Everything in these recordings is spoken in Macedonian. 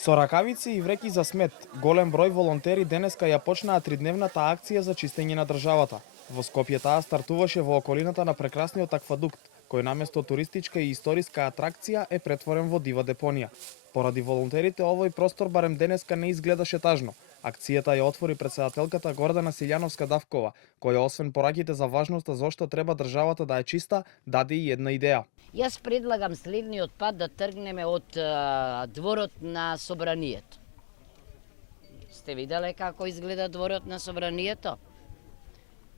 Со ракавици и вреки за смет, голем број волонтери денеска ја почнаа тридневната акција за чистење на државата. Во Скопје таа стартуваше во околината на прекрасниот аквадукт, кој наместо туристичка и историска атракција е претворен во дива депонија. Поради волонтерите овој простор барем денеска не изгледаше тажно. Акцијата ја отвори претседателката Гордана Силјановска-Давкова, која освен пораките за важноста зошто треба државата да е чиста, даде и една идеја. Јас предлагам следниот пат да тргнеме од дворот на Собранието. Сте виделе како изгледа дворот на Собранието?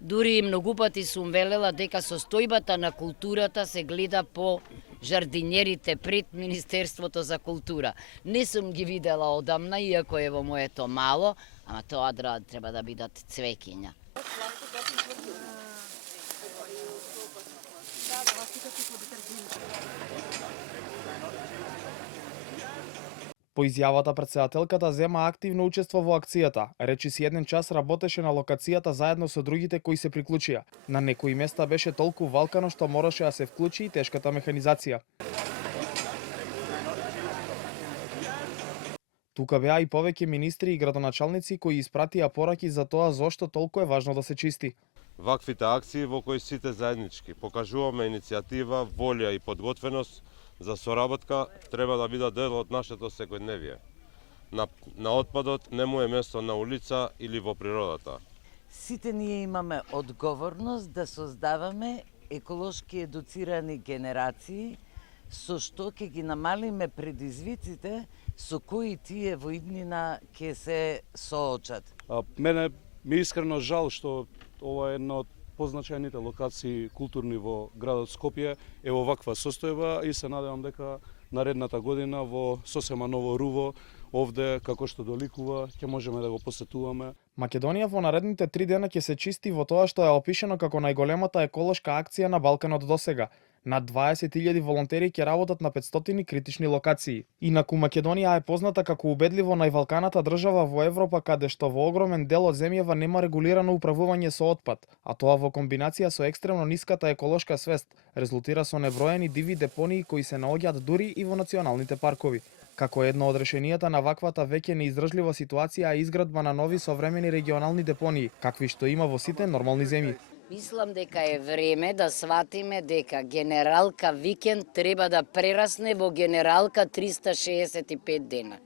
Дури и многу пати сум велела дека состојбата на културата се гледа по жардинерите пред Министерството за култура. Не сум ги видела одамна, иако е во моето мало, ама тоа треба да бидат цвеќиња. По изјавата претседателката зема активно учество во акцијата. Речиси еден час работеше на локацијата заедно со другите кои се приклучија. На некои места беше толку валкано што мораше да се вклучи и тешката механизација. Тука беа и повеќе министри и градоначалници кои испратија пораки за тоа зошто толку е важно да се чисти. Ваквите акции во кои сите заеднички покажуваме иницијатива, волја и подготвеност за соработка треба да бидат дел од нашето секојдневие. На отпадот не му е место на улица или во природата. Сите ние имаме одговорност да создаваме еколошки едуцирани генерации, со што ќе ги намалиме предизвиците со кои тие во иднина ќе се соочат. Мене ми е искрено жал што ова е една од позначајните локации културни во градот Скопје е во ваква состојба и се надевам дека наредната година во сосема ново руво овде како што доликува ќе можеме да го посетуваме. Македонија во наредните 3 дена ќе се чисти во тоа што е опишено како најголемата еколошка акција на Балканот досега. Над 20.000 волонтери ќе работат на 500 критични локации. Инаку Македонија е позната како убедливо највалканата држава во Европа каде што во огромен дел од земјава нема регулирано управување со отпад, а тоа во комбинација со екстремно ниската еколошка свест резултира со неброени диви депонии кои се наоѓаат дури и во националните паркови. Како едно од решенијата на ваквата веќе неиздржлива ситуација е изградба на нови современи регионални депонии, какви што има во сите нормални земји. Мислам дека е време да сватиме дека генералка викенд треба да прерасне во генералка 365 дена.